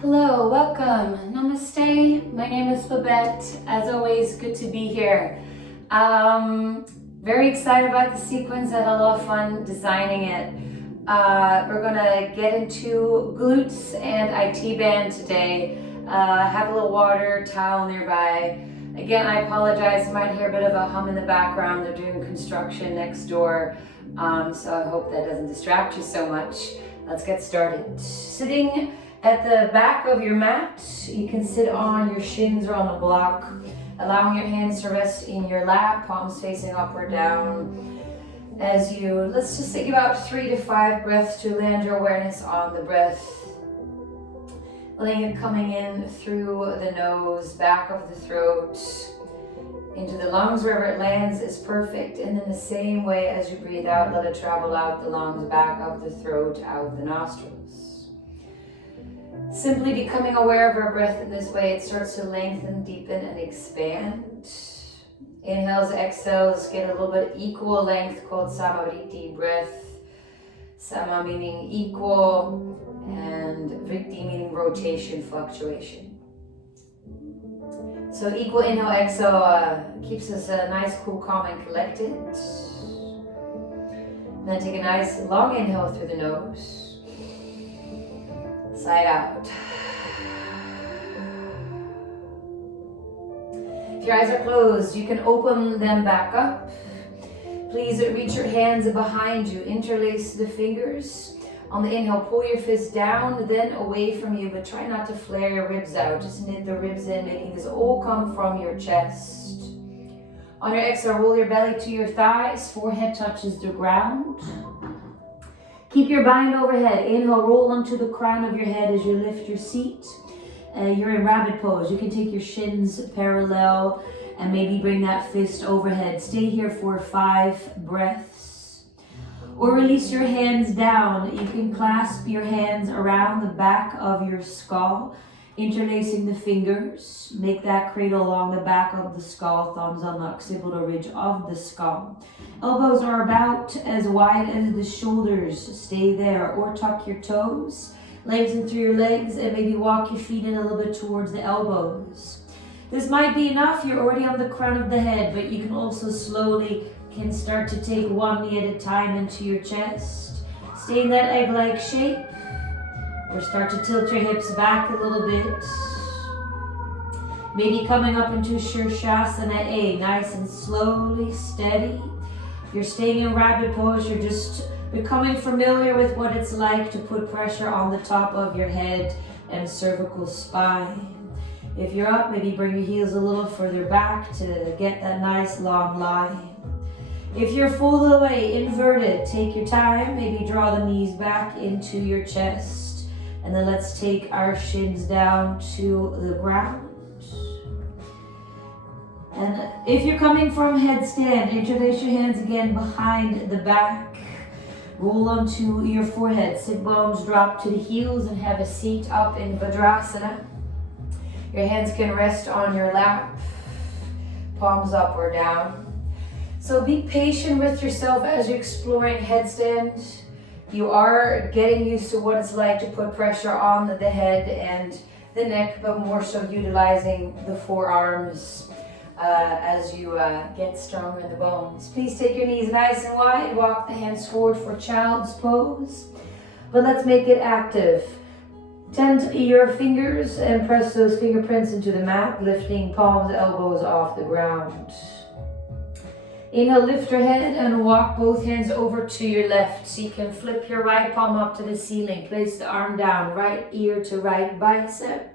Hello, welcome. Namaste. My name is Babette. As always, good to be here. Very excited about the sequence. I had a lot of fun designing it. We're gonna get into glutes and IT band today. Have a little water, towel nearby. Again, I apologize. You might hear a bit of a hum in the background. They're doing construction next door. So I hope that doesn't distract you so much. Let's get started. Sitting at the back of your mat, you can sit on your shins or on a block, allowing your hands to rest in your lap, palms facing up or down. Let's just think about 3 to 5 breaths to land your awareness on the breath. Letting it coming in through the nose, back of the throat, into the lungs. Wherever it lands is perfect. And then the same way as you breathe out, let it travel out the lungs, back of the throat, out the nostrils. Simply becoming aware of our breath in this way, it starts to lengthen, deepen, and expand. Inhales, exhales, get a little bit equal length called samariti breath. Sama meaning equal, and vritti meaning rotation, fluctuation. So equal inhale, exhale keeps us nice, cool, calm, and collected. And then take a nice long inhale through the nose. Side out. If your eyes are closed, you can open them back up. Please reach your hands behind you, interlace the fingers. On the inhale, pull your fist down, then away from you, but try not to flare your ribs out. Just knit the ribs in, making this all come from your chest. On your exhale, roll your belly to your thighs, forehead touches the ground. Keep your bind overhead. Inhale, roll onto the crown of your head as you lift your seat. You're in rabbit pose. You can take your shins parallel and maybe bring that fist overhead. Stay here for 5 breaths. Or release your hands down. You can clasp your hands around the back of your skull, interlacing the fingers. Make that cradle along the back of the skull, thumbs on the occipital ridge of the skull. Elbows are about as wide as the shoulders. Stay there, or tuck your toes. Lengthen through your legs and maybe walk your feet in a little bit towards the elbows. This might be enough. You're already on the crown of the head, but you can also slowly start to take one knee at a time into your chest. Stay in that egg-like shape, or start to tilt your hips back a little bit. Maybe coming up into Shirshasana A, nice and slowly, steady. If you're staying in rabbit pose, you're just becoming familiar with what it's like to put pressure on the top of your head and cervical spine. If you're up, maybe bring your heels a little further back to get that nice long line. If you're full the way, inverted, take your time. Maybe draw the knees back into your chest. And then let's take our shins down to the ground. And if you're coming from headstand, interlace your hands again behind the back. Roll onto your forehead. Sit bones drop to the heels and have a seat up in Vajrasana. Your hands can rest on your lap, palms up or down. So be patient with yourself as you're exploring headstand. You are getting used to what it's like to put pressure on the head and the neck, but more so utilizing the forearms as you get stronger in the bones. Please take your knees nice and wide. Walk the hands forward for child's pose. But let's make it active. Tend your fingers and press those fingerprints into the mat, lifting palms, elbows off the ground. Inhale, lift your head and walk both hands over to your left. So you can flip your right palm up to the ceiling. Place the arm down, right ear to right bicep.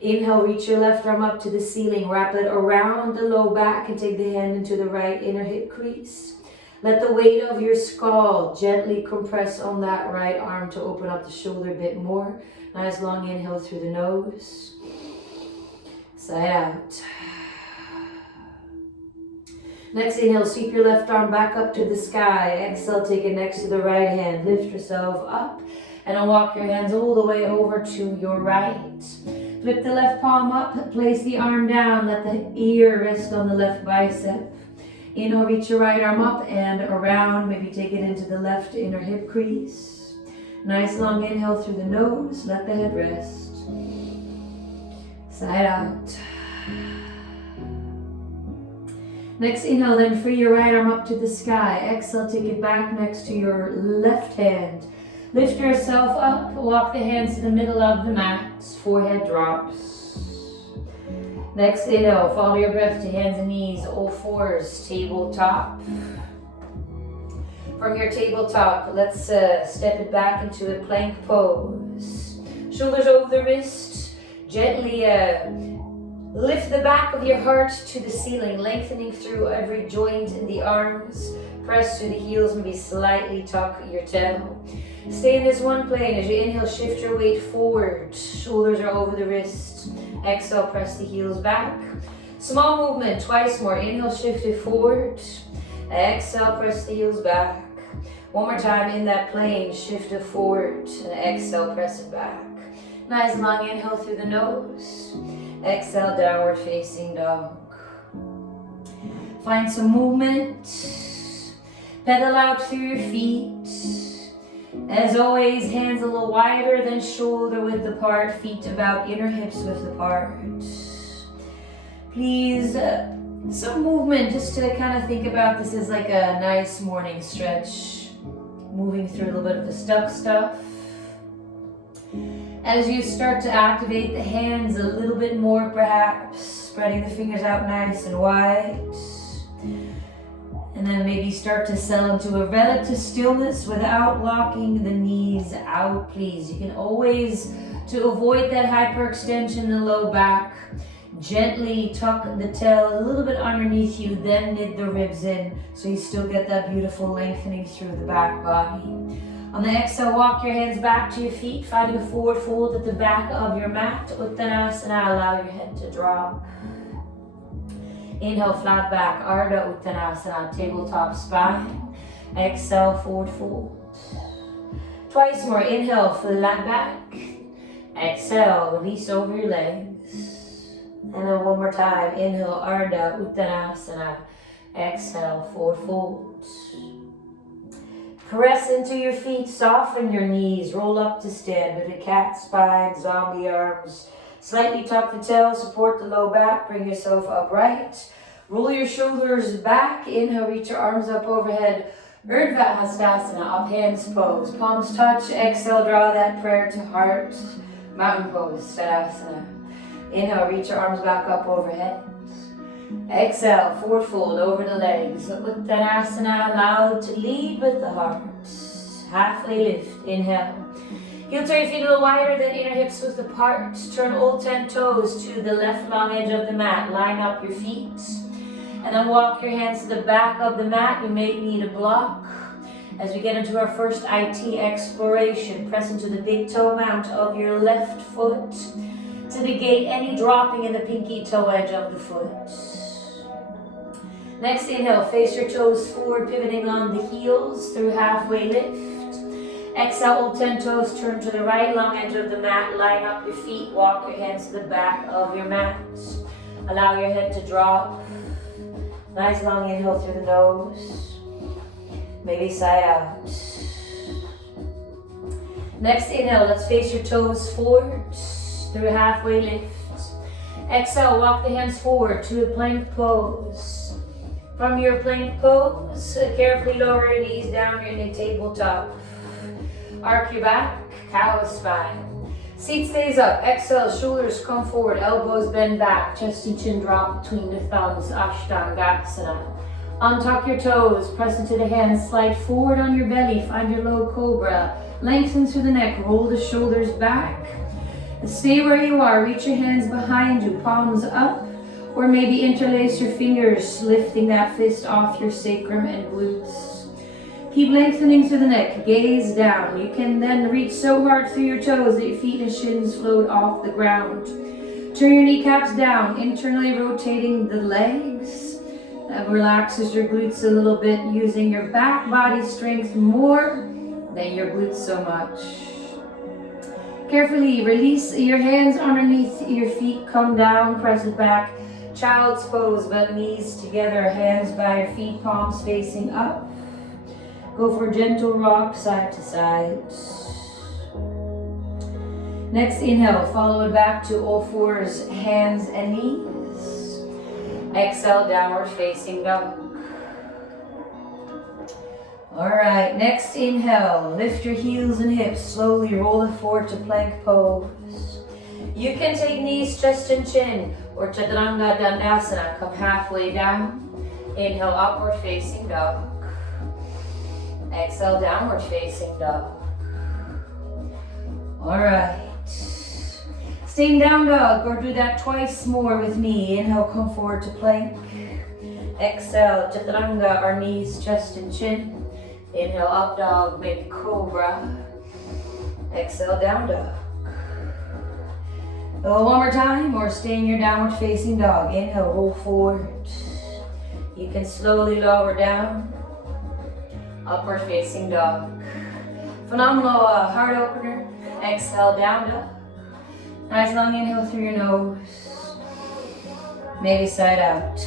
Inhale, reach your left arm up to the ceiling. Wrap it around the low back and take the hand into the right inner hip crease. Let the weight of your skull gently compress on that right arm to open up the shoulder a bit more. Nice long inhale through the nose. Sigh out. Next inhale, sweep your left arm back up to the sky. Exhale, take it next to the right hand. Lift yourself up and then walk your hands all the way over to your right. Flip the left palm up, place the arm down, let the ear rest on the left bicep. Inhale, reach your right arm up and around, maybe take it into the left inner hip crease. Nice long inhale through the nose, let the head rest. Side out. Next inhale, then free your right arm up to the sky. Exhale, take it back next to your left hand. Lift yourself up, walk the hands to the middle of the mat, forehead drops. Next inhale, follow your breath to hands and knees, all fours, tabletop. From your tabletop, let's step it back into a plank pose. Shoulders over the wrist, gently lift the back of your heart to the ceiling, lengthening through every joint in the arms. Press to the heels, maybe slightly tuck your tail. Stay in this one plane. As you inhale, shift your weight forward. Shoulders are over the wrist. Exhale, press the heels back. Small movement, twice more. Inhale, shift it forward. Exhale, press the heels back. One more time in that plane, shift it forward. And exhale, press it back. Nice long inhale through the nose. Exhale, downward facing dog. Find some movement. Pedal out through your feet. As always, hands a little wider than shoulder width apart, feet about inner hips width apart. Please, some movement just to kind of think about this as like a nice morning stretch. Moving through a little bit of the stuck stuff. As you start to activate the hands a little bit more perhaps, spreading the fingers out nice and wide. And then maybe start to settle into a relative stillness without locking the knees out, please. You can always, to avoid that hyperextension in the low back, gently tuck the tail a little bit underneath you, then knit the ribs in so you still get that beautiful lengthening through the back body. On the exhale, walk your hands back to your feet, finding a forward fold at the back of your mat. Uttanasana, allow your head to drop. Inhale, flat back, Ardha Uttanasana, tabletop spine. Exhale, forward fold. Twice more, inhale, flat back. Exhale, release over your legs. And then one more time, inhale, Ardha Uttanasana. Exhale, forward fold. Press into your feet, soften your knees, roll up to stand with a cat spine, zombie arms. Slightly tuck the tail, support the low back, bring yourself upright. Roll your shoulders back, inhale, reach your arms up overhead. Urdhva Hastasana, up hands pose. Palms touch, exhale, draw that prayer to heart. Mountain pose, Tadasana. Inhale, reach your arms back up overhead. Exhale, forward fold over the legs. Uttanasana, allow to lead with the heart. Halfway lift, inhale. Heel turn your feet a little wider than inner hips width apart. Turn all 10 toes to the left long edge of the mat. Line up your feet. And then walk your hands to the back of the mat. You may need a block. As we get into our first IT exploration, press into the big toe mount of your left foot to negate any dropping in the pinky toe edge of the foot. Next inhale, face your toes forward, pivoting on the heels through halfway lift. Exhale, all 10 toes, turn to the right long edge of the mat, line up your feet, walk your hands to the back of your mat. Allow your head to drop. Nice long inhale through the nose. Maybe side out. Next inhale, let's face your toes forward through halfway lift. Exhale, walk the hands forward to a plank pose. From your plank pose, carefully lower your knees down in a tabletop. Arc your back, cow spine. Seat stays up. Exhale, shoulders come forward, elbows bend back, chest and chin drop between the thumbs, Ashtangasana. Untuck your toes, press into the hands, slide forward on your belly, find your low cobra. Lengthen through the neck, roll the shoulders back. And stay where you are, reach your hands behind you, palms up. Or maybe interlace your fingers, lifting that fist off your sacrum and glutes. Keep lengthening through the neck, gaze down. You can then reach so hard through your toes that your feet and shins float off the ground. Turn your kneecaps down, internally rotating the legs. That relaxes your glutes a little bit, using your back body strength more than your glutes so much. Carefully release your hands underneath your feet, come down, press it back. Child's pose, but knees together, hands by your feet, palms facing up. Go for gentle rock side to side. Next inhale, follow it back to all fours, hands and knees. Exhale, downward facing dog. Alright, next inhale, lift your heels and hips, slowly roll it forward to plank pose. You can take knees, chest and chin, or chaturanga dandasana, come halfway down. Inhale, upward facing dog. Exhale, downward facing dog. Alright. Staying down dog, or do that twice more with me. Inhale, come forward to plank. Exhale, chaturanga, our knees, chest and chin. Inhale, up dog, baby cobra. Exhale, down dog. One more time, or stay in your downward facing dog. Inhale, roll forward. You can slowly lower down. Upward facing dog. Phenomenal heart opener. Exhale, down dog. Nice long inhale through your nose. Maybe side out.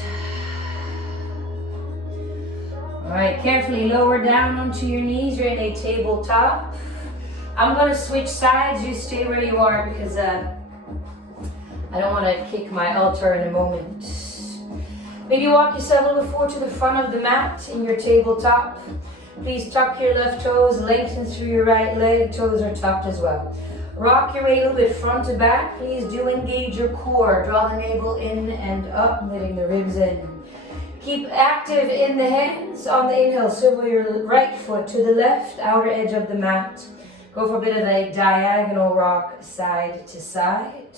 Alright, carefully lower down onto your knees. You're in a tabletop. I'm going to switch sides. You stay where you are because I don't want to kick my altar in a moment. Maybe walk yourself a little forward to the front of the mat in your tabletop. Please tuck your left toes, lengthen through your right leg. Toes are tucked as well. Rock your weight a little bit front to back. Please do engage your core. Draw the navel in and up, letting the ribs in. Keep active in the hands. On the inhale, swivel your right foot to the left, outer edge of the mat. Go for a bit of a diagonal rock, side to side.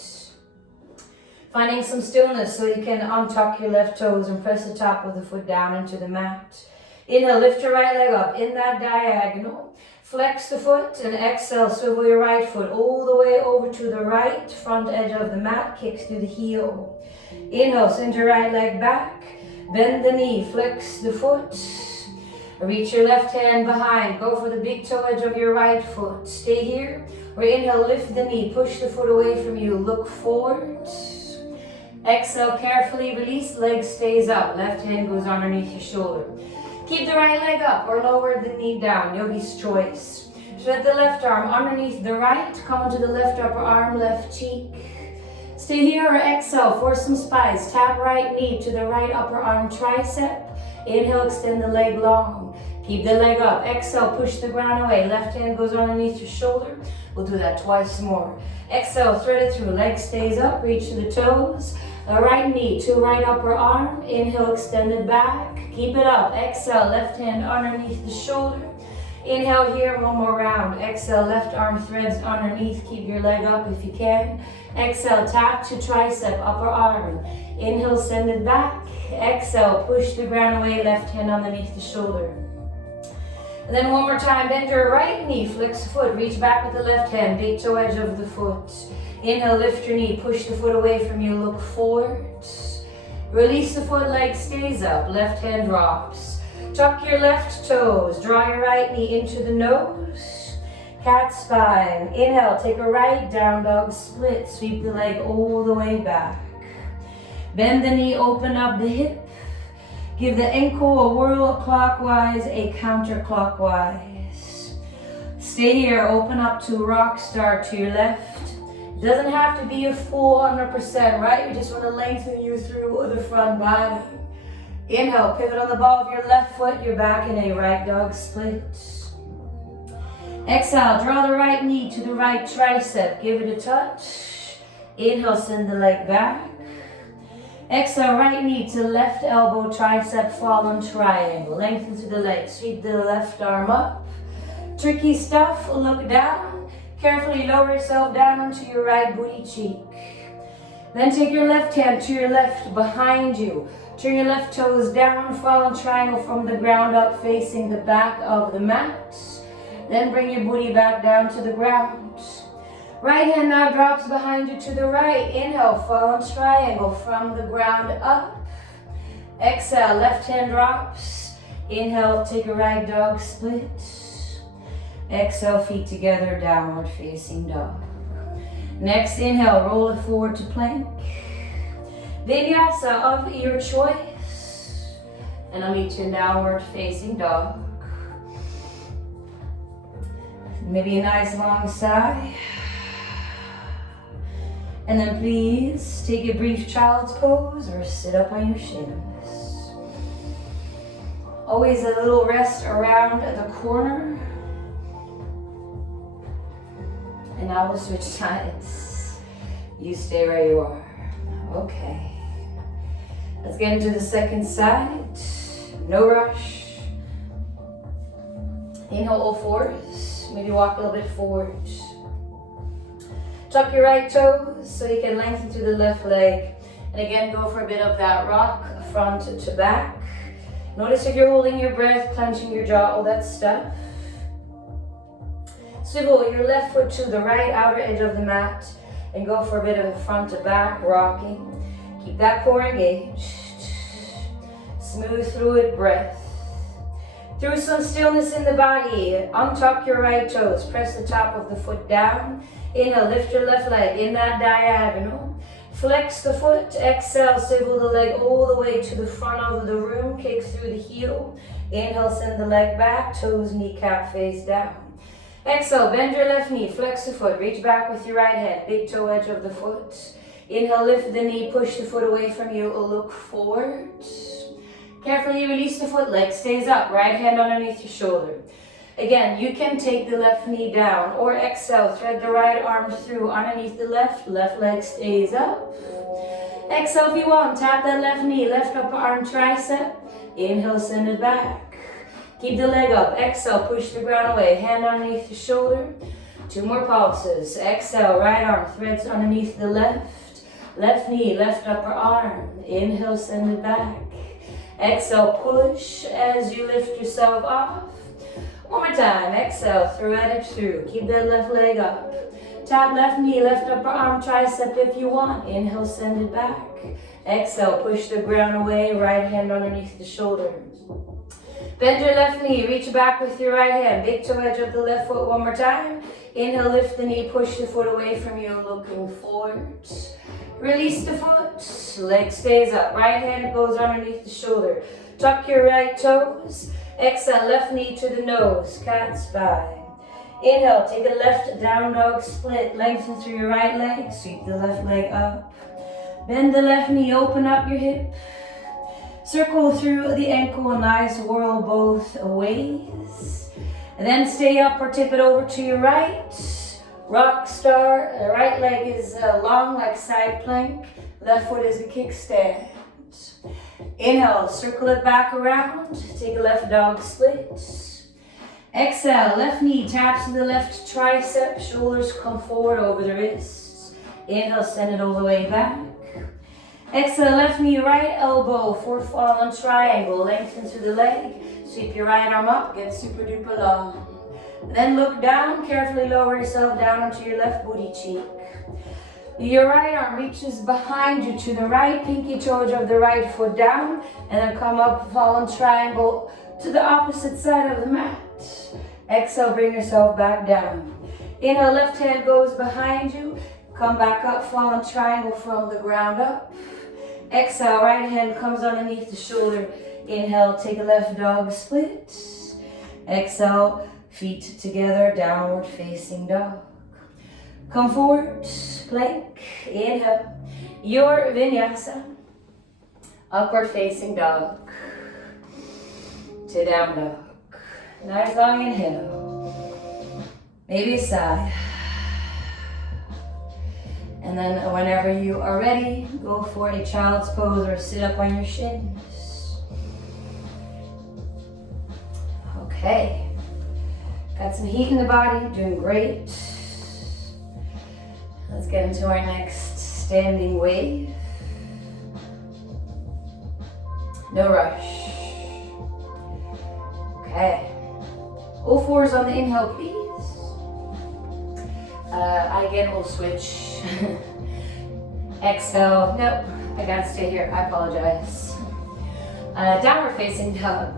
Finding some stillness so you can untuck your left toes and press the top of the foot down into the mat. Inhale, lift your right leg up in that diagonal. Flex the foot and exhale, swivel your right foot all the way over to the right front edge of the mat, kick through the heel. Inhale, send your right leg back, bend the knee, flex the foot. Reach your left hand behind, go for the big toe edge of your right foot. Stay here, or inhale, lift the knee, push the foot away from you, look forward. Exhale, carefully release, leg stays up, left hand goes underneath your shoulder. Keep the right leg up or lower the knee down, yogi's choice. Spread the left arm underneath the right, come onto the left upper arm, left cheek. Stay here or exhale for some spice. Tap right knee to the right upper arm tricep. Inhale, extend the leg long. Keep the leg up. Exhale, push the ground away. Left hand goes underneath your shoulder. We'll do that twice more. Exhale, thread it through. Leg stays up, reach to the toes. Right knee to right upper arm. Inhale, extend it back. Keep it up. Exhale, left hand underneath the shoulder. Inhale here, one more round. Exhale, left arm threads underneath. Keep your leg up if you can. Exhale, tap to tricep, upper arm. Inhale, send it back. Exhale, push the ground away, left hand underneath the shoulder. And then one more time, bend your right knee, flex the foot, reach back with the left hand, big toe edge of the foot. Inhale, lift your knee, push the foot away from you, look forward. Release the foot, leg stays up, left hand drops. Tuck your left toes, draw your right knee into the nose. Cat spine. Inhale, take a right down dog split, sweep the leg all the way back. Bend the knee, open up the hip. Give the ankle a whirl clockwise, a counterclockwise. Stay here, open up to rock star to your left. Doesn't have to be a full 100%, right? You just want to lengthen you through the front body. Inhale, pivot on the ball of your left foot. You're back in a right dog split. Exhale, draw the right knee to the right tricep. Give it a touch. Inhale, send the leg back. Exhale, right knee to left elbow, tricep, fallen triangle. Lengthen through the leg. Sweep the left arm up. Tricky stuff. Look down. Carefully lower yourself down onto your right booty cheek. Then take your left hand to your left behind you. Turn your left toes down, fallen triangle from the ground up, facing the back of the mat. Then bring your booty back down to the ground. Right hand now drops behind you to the right. Inhale, fallen triangle from the ground up. Exhale, left hand drops. Inhale, take a right dog split. Exhale, feet together, downward facing dog. Next inhale, roll it forward to plank. Vinyasa of your choice. And I'll meet you in downward facing dog. Maybe a nice long sigh. And then please take a brief child's pose or sit up on your shins. Always a little rest around the corner. And now we'll switch sides. You stay where you are. Okay. Let's get into the second side. No rush. Inhale all fours. Maybe walk a little bit forward. Tuck your right toes so you can lengthen through the left leg. And again, go for a bit of that rock, front to back. Notice if you're holding your breath, clenching your jaw, all that stuff. Swivel your left foot to the right outer edge of the mat and go for a bit of a front to back rocking. Keep that core engaged. Smooth fluid breath. Through some stillness in the body, untuck your right toes. Press the top of the foot down. Inhale, lift your left leg in that diagonal. Flex the foot, exhale, swivel the leg all the way to the front of the room. Kick through the heel. Inhale, send the leg back, toes, kneecap face down. Exhale, bend your left knee, flex the foot, reach back with your right hand, big toe edge of the foot. Inhale, lift the knee, push the foot away from you, look forward. Carefully release the foot, leg stays up, right hand underneath your shoulder. Again, you can take the left knee down or exhale, thread the right arm through underneath the left leg stays up. Exhale if you want, tap that left knee, left upper arm tricep. Inhale, send it back. Keep the leg up, exhale, push the ground away, hand underneath the shoulder. 2 more pulses. Exhale, right arm threads underneath the left knee, left upper arm. Inhale, send it back. Exhale, push as you lift yourself off. One more time, exhale, thread it through. Keep that left leg up. Tap left knee, left upper arm, tricep if you want. Inhale, send it back. Exhale, push the ground away, right hand underneath the shoulder. Bend your left knee, reach back with your right hand. Big toe edge of the left foot one more time. Inhale, lift the knee, push the foot away from you, looking forward. Release the foot, leg stays up. Right hand goes underneath the shoulder. Tuck your right toes. Exhale, left knee to the nose, cat's spine. Inhale, take a left down dog split. Lengthen through your right leg, sweep the left leg up. Bend the left knee, open up your hip. Circle through the ankle, a nice whirl both ways. And then stay up or tip it over to your right. Rock star, the right leg is long like side plank. Left foot is a kickstand. Inhale, circle it back around. Take a left dog split. Exhale, left knee taps to the left tricep. Shoulders come forward over the wrists. Inhale, send it all the way back. Exhale, left knee, right elbow, 4 fallen triangle. Lengthen through the leg. Sweep your right arm up, get super duper long. Then look down, carefully lower yourself down onto your left booty cheek. Your right arm reaches behind you to the right, pinky toe edge of the right foot down, and then come up, fallen triangle to the opposite side of the mat. Exhale, bring yourself back down. Inhale, left hand goes behind you, come back up, fallen triangle from the ground up. Exhale, right hand comes underneath the shoulder. Inhale, take a left dog split. Exhale, feet together, downward facing dog. Come forward, plank, inhale, your vinyasa, upward facing dog, to down dog. Nice long inhale, maybe a sigh. And then whenever you are ready, go for a child's pose or sit up on your shins. Okay, got some heat in the body, doing great. Let's get into our next standing wave. No rush. Okay. All fours on the inhale, please. I again will switch. Exhale. Nope, I gotta stay here. I apologize. Downward facing dog.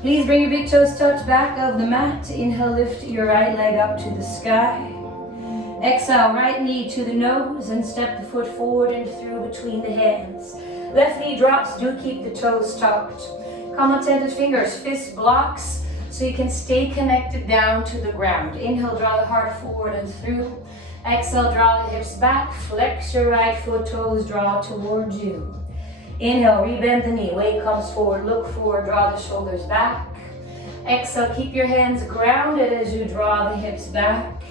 Please bring your big toes touch back of the mat. Inhale, lift your right leg up to the sky. Exhale, right knee to the nose and step the foot forward and through between the hands. Left knee drops, do keep the toes tucked. Come on, tended fingers, fist blocks. so you can stay connected down to the ground. Inhale, draw the heart forward and through. Exhale, draw the hips back, flex your right foot, toes draw towards you. Inhale, rebend the knee, weight comes forward, look forward, draw the shoulders back. Exhale, keep your hands grounded as you draw the hips back.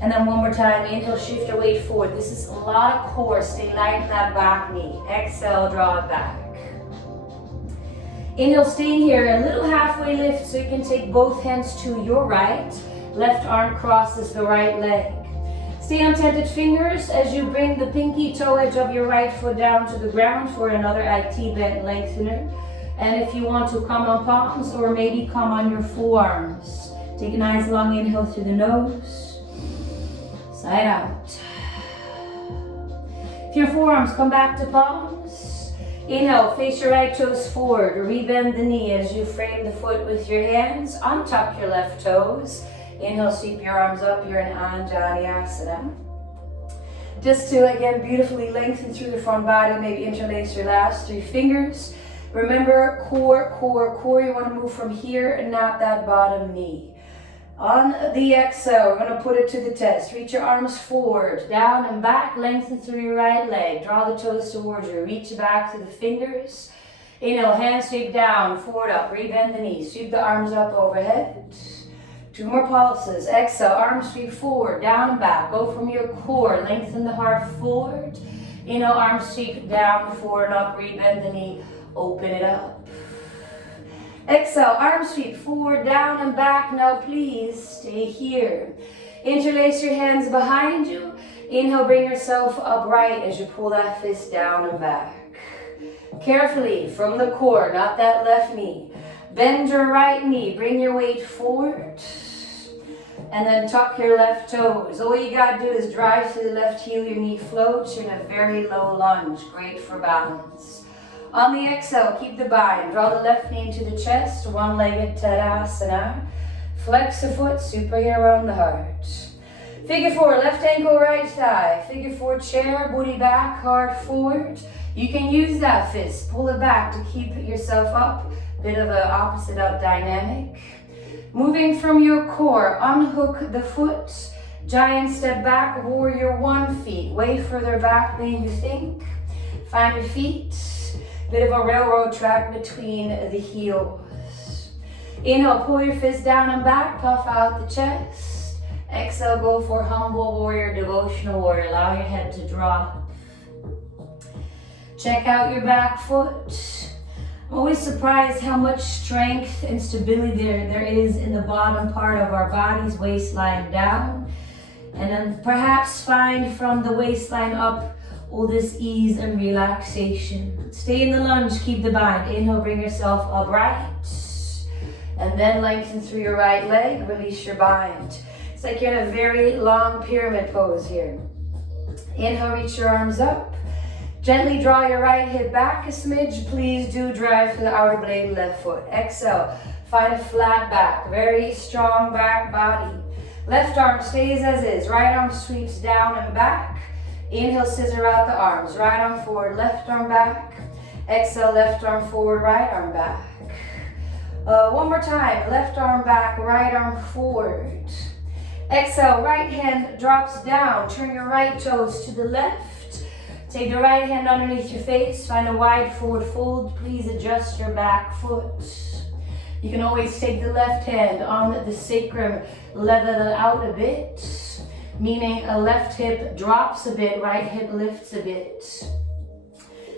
And then one more time, inhale, shift your weight forward. This is a lot of core, stay light in that back knee. Exhale, draw it back. Inhale, stay here, a little halfway lift so you can take both hands to your right. Left arm crosses the right leg. Stay on tented fingers as you bring the pinky toe edge of your right foot down to the ground for another IT bent lengthener. And if you want to come on palms or maybe come on your forearms. Take a nice long inhale through the nose. Side out. If your forearms come back to palms. Inhale, face your right toes forward. Rebend the knee as you frame the foot with your hands. Untuck your left toes. Inhale, sweep your arms up, you're in Vinyasa. Just to, again, beautifully lengthen through the front body, maybe interlace your last 3 fingers. Remember, core, core, core. You want to move from here and not that bottom knee. On the exhale, we're going to put it to the test. Reach your arms forward, down and back, lengthen through your right leg. Draw the toes towards you, reach back to the fingers. Inhale, hands sweep down, forward up, rebend the knees, sweep the arms up overhead. 2 more pulses. Exhale, arms sweep forward, down and back. Go from your core, lengthen the heart forward. Inhale, arms sweep down, forward and up, rebend the knee, open it up. Exhale, arms sweep forward, down and back. Now please stay here. Interlace your hands behind you. Inhale, bring yourself upright as you pull that fist down and back. Carefully from the core, not that left knee. Bend your right knee, bring your weight forward. And then tuck your left toes. All you gotta do is drive through the left heel, your knee floats. You're in a very low lunge, great for balance. On the exhale, keep the bind. Draw the left knee into the chest, one-legged Tadasana. Flex the foot, superhero on the heart. Figure 4, left ankle, right thigh. Figure 4, chair, booty back, heart forward. You can use that fist, pull it back to keep yourself up. Bit of an opposite of dynamic. Moving from your core, unhook the foot. Giant step back, warrior 1 feet. Way further back than you think. Find your feet. Bit of a railroad track between the heels. Inhale, pull your fist down and back, puff out the chest. Exhale, go for humble warrior, devotional warrior. Allow your head to drop. Check out your back foot. I'm always surprised how much strength and stability there is in the bottom part of our bodies, waistline down. And then perhaps find from the waistline up all this ease and relaxation. Stay in the lunge, keep the bind. Inhale, bring yourself upright. And then lengthen through your right leg, release your bind. It's like you're in a very long pyramid pose here. Inhale, reach your arms up. Gently draw your right hip back a smidge. Please do drive through the outer blade left foot. Exhale, find a flat back, very strong back body. Left arm stays as is, right arm sweeps down and back. Inhale, scissor out the arms, right arm forward, left arm back. Exhale, left arm forward, right arm back. One more time, left arm back, right arm forward. Exhale, right hand drops down, turn your right toes to the left. Take the right hand underneath your face, find a wide forward fold. Please adjust your back foot. You can always take the left hand on the sacrum, level it out a bit, meaning a left hip drops a bit, right hip lifts a bit.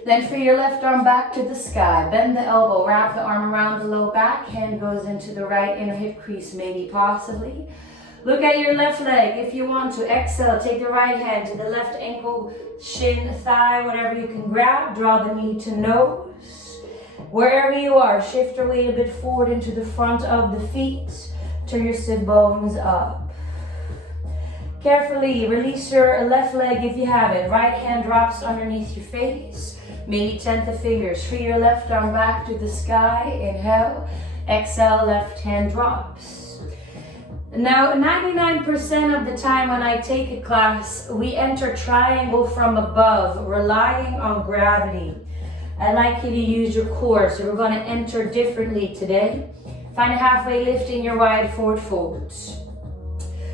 Then free your left arm back to the sky. Bend the elbow, wrap the arm around the low back, hand goes into the right inner hip crease, maybe possibly. Look at your left leg if you want to. Exhale, take the right hand to the left ankle, shin, thigh, whatever you can grab. Draw the knee to nose. Wherever you are, shift your weight a bit forward into the front of the feet. Turn your sit bones up. Carefully release your left leg if you have it. Right hand drops underneath your face. Maybe tent the fingers. Free your left arm back to the sky. Inhale. Exhale, left hand drops. Now, 99% of the time when I take a class, we enter triangle from above, relying on gravity. I'd like you to use your core, so we're going to enter differently today. Find a halfway lift in your wide forward fold.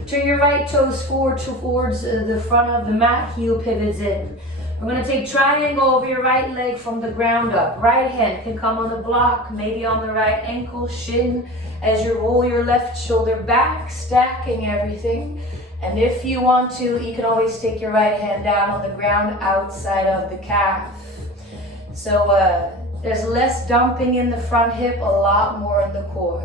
Turn your right toes forward towards the front of the mat, heel pivots in. We're going to take triangle over your right leg from the ground up. Right hand can come on the block, maybe on the right ankle, shin, as you roll your left shoulder back, stacking everything. And if you want to, you can always take your right hand down on the ground outside of the calf. So there's less dumping in the front hip, a lot more in the core.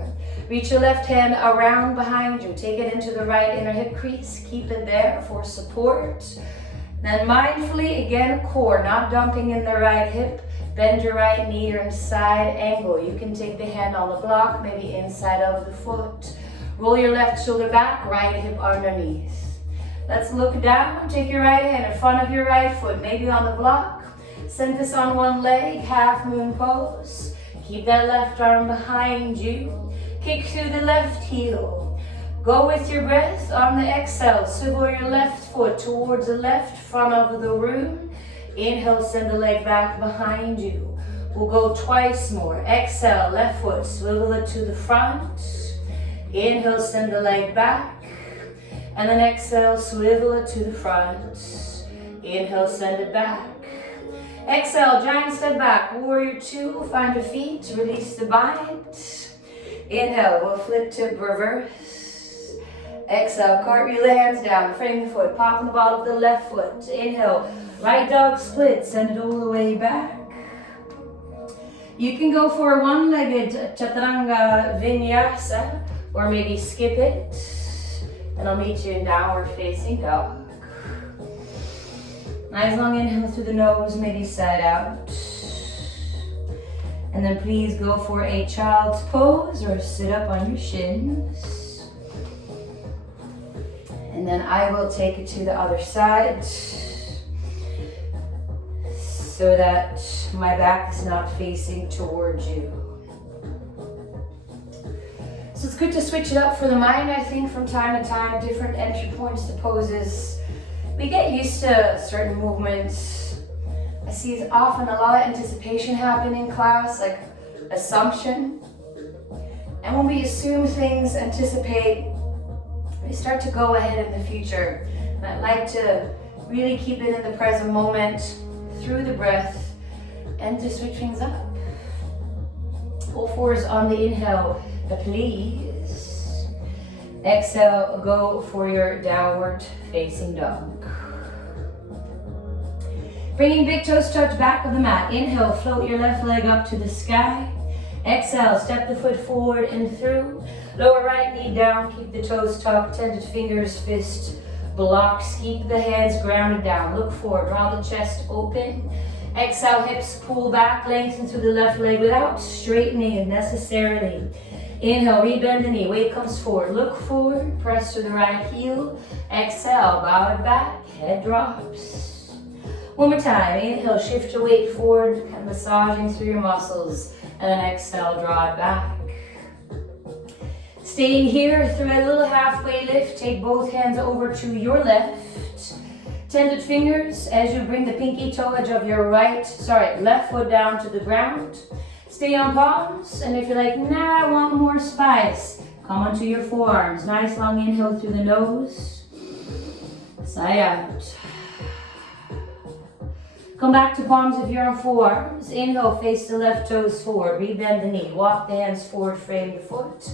Reach your left hand around behind you. Take it into the right inner hip crease. Keep it there for support. Then mindfully, again, core, not dumping in the right hip. Bend your right knee or side angle. You can take the hand on the block, maybe inside of the foot. Roll your left shoulder back, right hip underneath. Let's look down. Take your right hand in front of your right foot, maybe on the block. Send this on one leg, half moon pose. Keep that left arm behind you. Kick through the left heel. Go with your breath on the exhale. Swivel your left foot towards the left front of the room. Inhale, send the leg back behind you. We'll go twice more. Exhale, left foot, swivel it to the front. Inhale, send the leg back. And then exhale, swivel it to the front. Inhale, send it back. Exhale, giant step back. Warrior two, find your feet, release the bind. Inhale, we'll flip to reverse. Exhale, cartwheel the hands down, frame the foot, pop in the ball of the left foot. Inhale, right dog split, send it all the way back. You can go for a one-legged chaturanga vinyasa, or maybe skip it. And I'll meet you in downward facing dog. Nice long inhale through the nose, maybe side out. And then please go for a child's pose or sit up on your shins. And then I will take it to the other side so that my back is not facing towards you. So it's good to switch it up for the mind, I think, from time to time, different entry points to poses. We get used to certain movements. I see often a lot of anticipation happen in class, like assumption. And when we assume things, anticipate, we start to go ahead in the future. And I like to really keep it in the present moment through the breath and to switch things up. All fours on the inhale, please. Exhale, go for your downward facing dog. Bringing big toes touch back of the mat. Inhale, float your left leg up to the sky. Exhale, step the foot forward and through. Lower right knee down, keep the toes tucked, tented fingers, fist blocks. Keep the hands grounded down. Look forward, draw the chest open. Exhale, hips pull back, lengthen through the left leg without straightening it necessarily. Inhale, rebend the knee, weight comes forward. Look forward, press to the right heel. Exhale, bow it back, head drops. One more time, inhale, shift your weight forward, massaging through your muscles. And then exhale, draw it back. Staying here through a little halfway lift, take both hands over to your left. Tented fingers as you bring the pinky toe edge of your left foot down to the ground. Stay on palms, and if you're like, nah, I want more spice, come onto your forearms. Nice long inhale through the nose. Sigh out. Come back to palms if you're on forearms. Inhale, face the left toes forward. Rebend the knee. Walk the hands forward, frame the foot.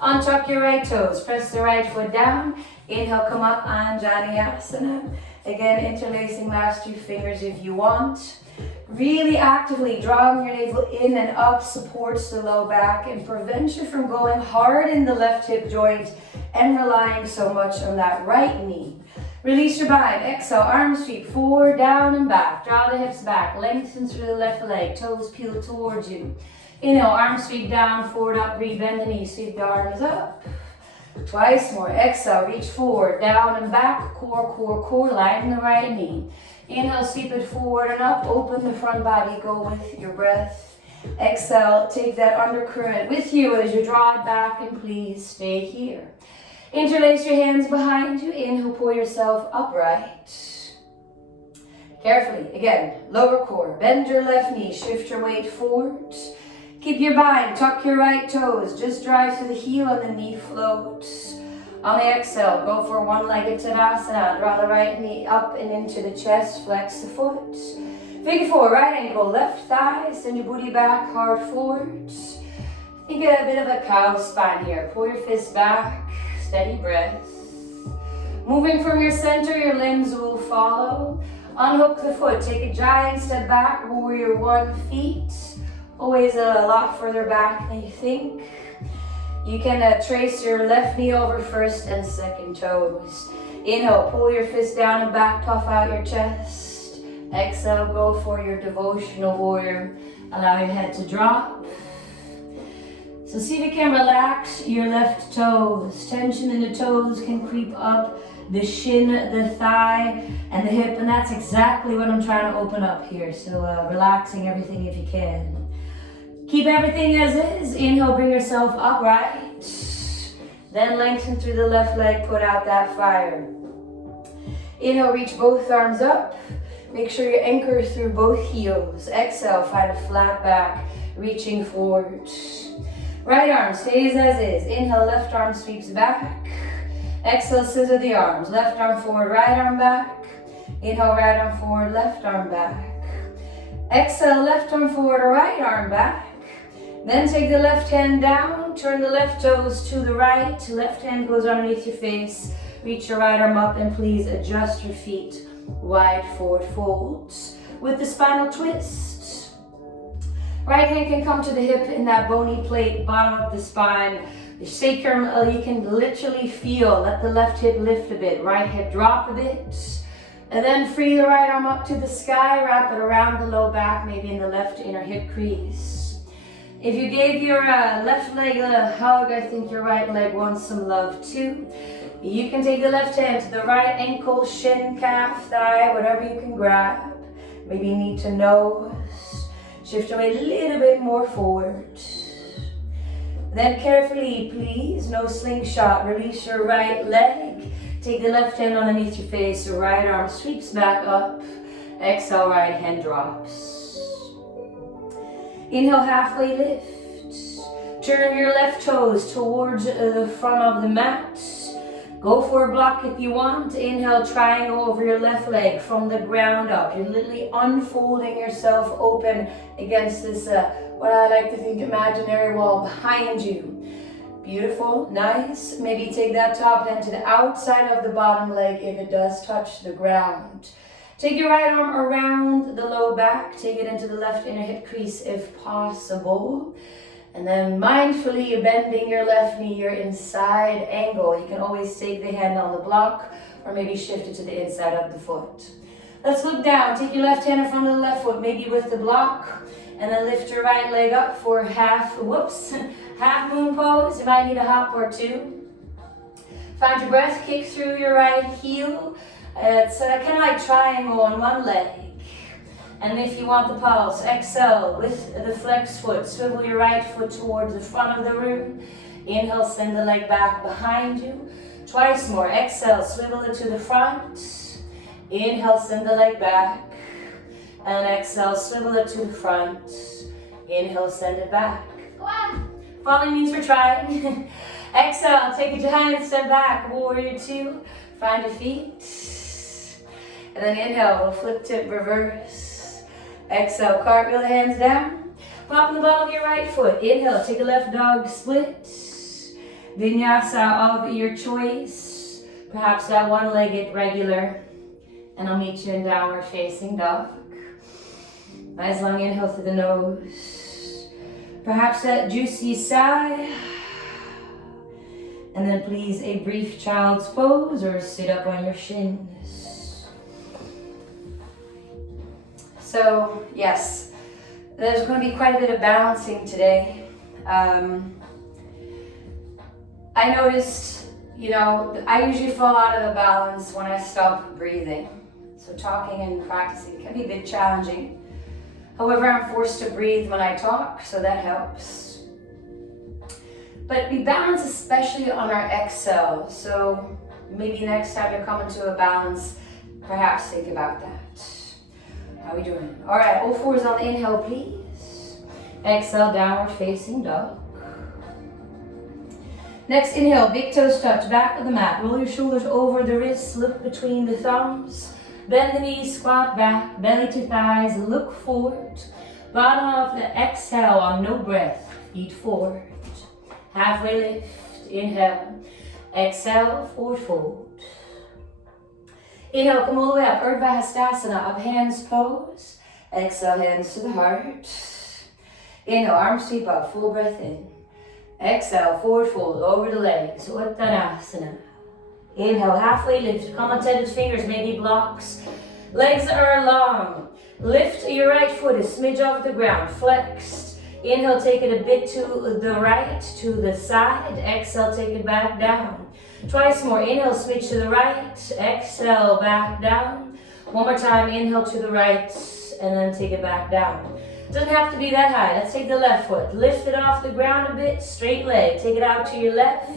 Untuck your right toes. Press the right foot down. Inhale, come up, Vinyasa. Again, interlacing last two fingers if you want. Really actively drawing your navel in and up supports the low back and prevents you from going hard in the left hip joint and relying so much on that right knee. Release your bind. Exhale, arms sweep forward, down and back. Draw the hips back, lengthen through the left leg, toes peel towards you. Inhale, arms sweep down, forward, up, rebend the knee, sweep the arms up. Twice more. Exhale, reach forward, down and back, core, core, core, lighten the right knee. Inhale, sweep it forward and up, open the front body, go with your breath. Exhale, take that undercurrent with you as you draw it back, and please stay here. Interlace your hands behind you. Inhale, pull yourself upright. Carefully, again, lower core. Bend your left knee, shift your weight forward. Keep your bind, tuck your right toes, just drive to the heel and the knee floats. On the exhale, go for one-legged Tadasana. Draw the right knee up and into the chest, flex the foot. Figure four, right ankle, left thigh, send your booty back, hard forward. Think a bit of a cow spine here. Pull your fist back, steady breath. Moving from your center, your limbs will follow. Unhook the foot, take a giant step back, warrior one, feet. Always a lot further back than you think. You can trace your left knee over first and second toes. Inhale, pull your fist down and back, puff out your chest. Exhale, go for your devotional warrior. Allow your head to drop. So see if you can relax your left toes. Tension in the toes can creep up the shin, the thigh, and the hip, and that's exactly what I'm trying to open up here. So relaxing everything if you can. Keep everything as is. Inhale, bring yourself upright. Then lengthen through the left leg, put out that fire. Inhale, reach both arms up. Make sure you anchor through both heels. Exhale, find a flat back, reaching forward. Right arm stays as is. Inhale, left arm sweeps back. Exhale, scissor the arms. Left arm forward, right arm back. Inhale, right arm forward, left arm back. Exhale, left arm forward, right arm back. Then take the left hand down, turn the left toes to the right. Left hand goes underneath your face. Reach your right arm up and please adjust your feet. Wide forward folds with the spinal twist. Right hand can come to the hip in that bony plate, bottom of the spine. The sacrum, you can literally feel, let the left hip lift a bit, right hip drop a bit. And then free the right arm up to the sky, wrap it around the low back, maybe in the left inner hip crease. If you gave your left leg a hug, I think your right leg wants some love too. You can take the left hand to the right ankle, shin, calf, thigh, whatever you can grab. Maybe you need to nose. Shift your weight a little bit more forward. Then carefully, please, no slingshot, release your right leg. Take the left hand underneath your face, your right arm sweeps back up. Exhale, right hand drops. Inhale, halfway lift. Turn your left toes towards the front of the mat. Go for a block if you want. Inhale, triangle over your left leg from the ground up. You're literally unfolding yourself open against this, what I like to think, imaginary wall behind you. Beautiful, nice. Maybe take that top hand to the outside of the bottom leg if it does touch the ground. Take your right arm around the low back. Take it into the left inner hip crease if possible. And then mindfully you're bending your left knee, your inside angle. You can always take the hand on the block or maybe shift it to the inside of the foot. Let's look down. Take your left hand in front of the left foot, maybe with the block. And then lift your right leg up for half moon pose. You might need a hop or two. Find your breath, kick through your right heel. It's kind of like triangle on one leg. And if you want the pulse, exhale with the flex foot. Swivel your right foot towards the front of the room. Inhale, send the leg back behind you. Twice more. Exhale, swivel it to the front. Inhale, send the leg back. And exhale, swivel it to the front. Inhale, send it back. Falling means we're trying. Exhale, take a giant step back. Warrior two. Find your feet. And then inhale, we'll flip tip reverse. Exhale, cartwheel the hands down. Pop in the ball of your right foot. Inhale, take a left dog split. Vinyasa of your choice. Perhaps that one-legged regular. And I'll meet you in downward facing dog. Nice long inhale through the nose. Perhaps that juicy sigh. And then please a brief child's pose or sit up on your shins. So yes, there's going to be quite a bit of balancing today. I noticed, I usually fall out of the balance when I stop breathing. So talking and practicing can be a bit challenging. However, I'm forced to breathe when I talk, so that helps. But we balance especially on our exhale. So maybe next time you're coming to a balance, perhaps think about that. How are we doing? All right, all fours on the inhale, please. Exhale, downward facing dog. Next inhale, big toes touch, back of the mat. Roll your shoulders over the wrists, look between the thumbs. Bend the knees, squat back, belly to thighs, look forward. Bottom of the exhale on no breath, feet forward. Halfway lift, inhale. Exhale, forward fold. Inhale, come all the way up, Urdhva Hastasana, up hands pose. Exhale, hands to the heart. Inhale, arms sweep up, full breath in. Exhale, forward fold, over the legs, Uttanasana. Inhale, halfway lift, come untended fingers, maybe blocks. Legs are long. Lift your right foot a smidge off the ground, flexed. Inhale, take it a bit to the right, to the side. Exhale, take it back down. Twice more, inhale, switch to the right. Exhale, back down. One more time, inhale to the right, and then take it back down. Doesn't have to be that high. Let's take the left foot. Lift it off the ground a bit. Straight leg. Take it out to your left.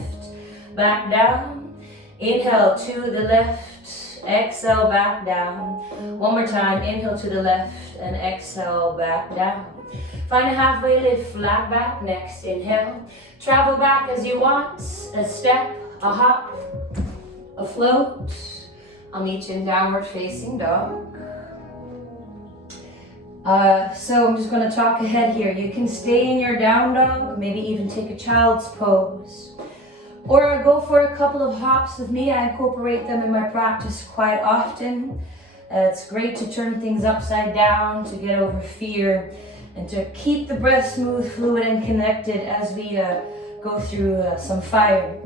Back down. Inhale to the left. Exhale back down. One more time. Inhale to the left and exhale back down. Find a halfway lift. Flat back. Next inhale. Travel back as you want. A step. A hop. A float. I'll meet you in downward facing dog. So I'm just going to talk ahead here. You can stay in your down dog, maybe even take a child's pose. Or go for a couple of hops with me. I incorporate them in my practice quite often. It's great to turn things upside down, to get over fear, and to keep the breath smooth, fluid, and connected as we go through some fire.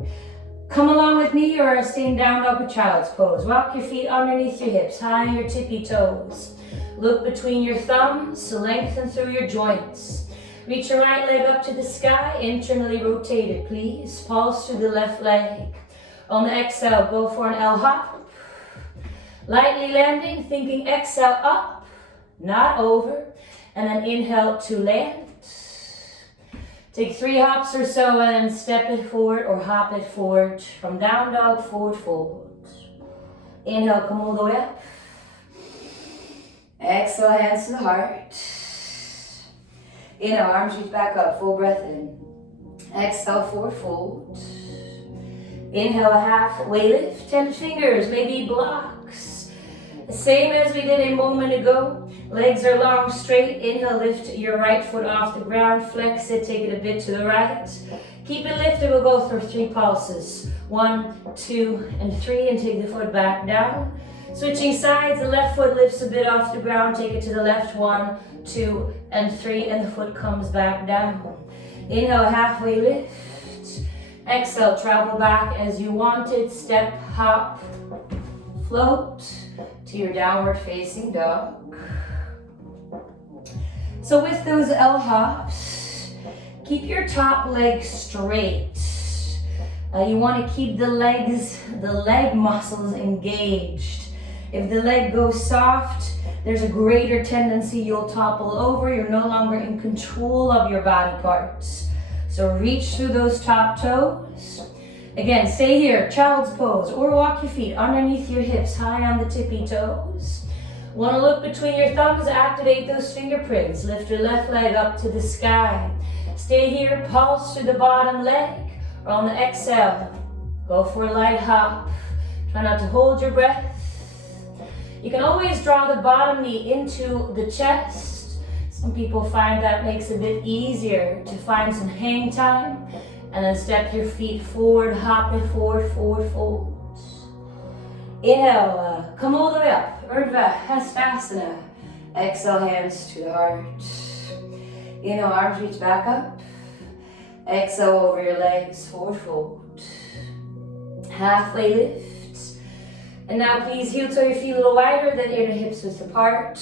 Come along with me or stay in down dog or child's pose. Walk your feet underneath your hips, high on your tippy toes. Look between your thumbs, lengthen through your joints. Reach your right leg up to the sky, internally rotated, please. Pulse through the left leg. On the exhale, go for an L hop. Lightly landing, thinking exhale up, not over. And then inhale to land. Take 3 hops or so and then step it forward or hop it forward. From down dog, forward fold. Inhale, come all the way up. Exhale, hands to the heart. Inhale, arms reach back up, full breath in. Exhale, forward fold. Inhale, a halfway lift, 10 fingers, maybe blocks. The same as we did a moment ago. Legs are long, straight. Inhale, lift your right foot off the ground, flex it, take it a bit to the right. Keep it lifted, we'll go through 3 pulses. 1, 2, and 3, and take the foot back down. Switching sides, the left foot lifts a bit off the ground, take it to the left, 1, 2, and 3, and the foot comes back down. Inhale, halfway lift. Exhale, travel back as you want it, step, hop, float to your downward facing dog. So with those L hops, keep your top leg straight. You want to keep the leg muscles engaged. If the leg goes soft, there's a greater tendency you'll topple over. You're no longer in control of your body parts. So reach through those top toes. Again, stay here, child's pose, or walk your feet underneath your hips, high on the tippy toes. Want to look between your thumbs, activate those fingerprints. Lift your left leg up to the sky. Stay here, pulse through the bottom leg, or on the exhale, go for a light hop. Try not to hold your breath. You can always draw the bottom knee into the chest. Some people find that makes it a bit easier to find some hang time. And then step your feet forward, hop it forward, forward fold. Inhale, come all the way up, Urdhva Hastasana. Exhale, hands to the heart. Inhale, arms reach back up. Exhale over your legs, forward fold. Halfway lift. And now please heel toe your feet a little wider, then inner hips width apart.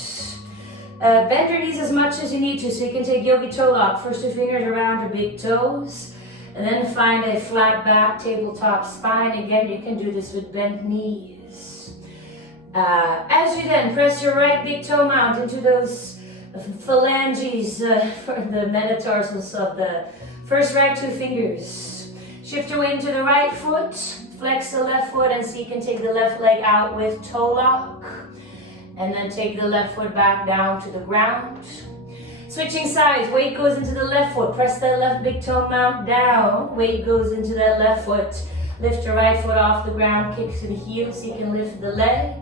Bend your knees as much as you need to, so you can take Yogi toe lock. First 2 fingers around your big toes. And then find a flat back, tabletop spine. Again, you can do this with bent knees. As you then press your right big toe mount into those phalanges for the metatarsals of the first right 2 fingers. Shift your weight into the right foot. Flex the left foot and so you can take the left leg out with toe lock. And then take the left foot back down to the ground. Switching sides, weight goes into the left foot. Press that left big toe mount down. Weight goes into that left foot. Lift your right foot off the ground, kick to the heel so you can lift the leg.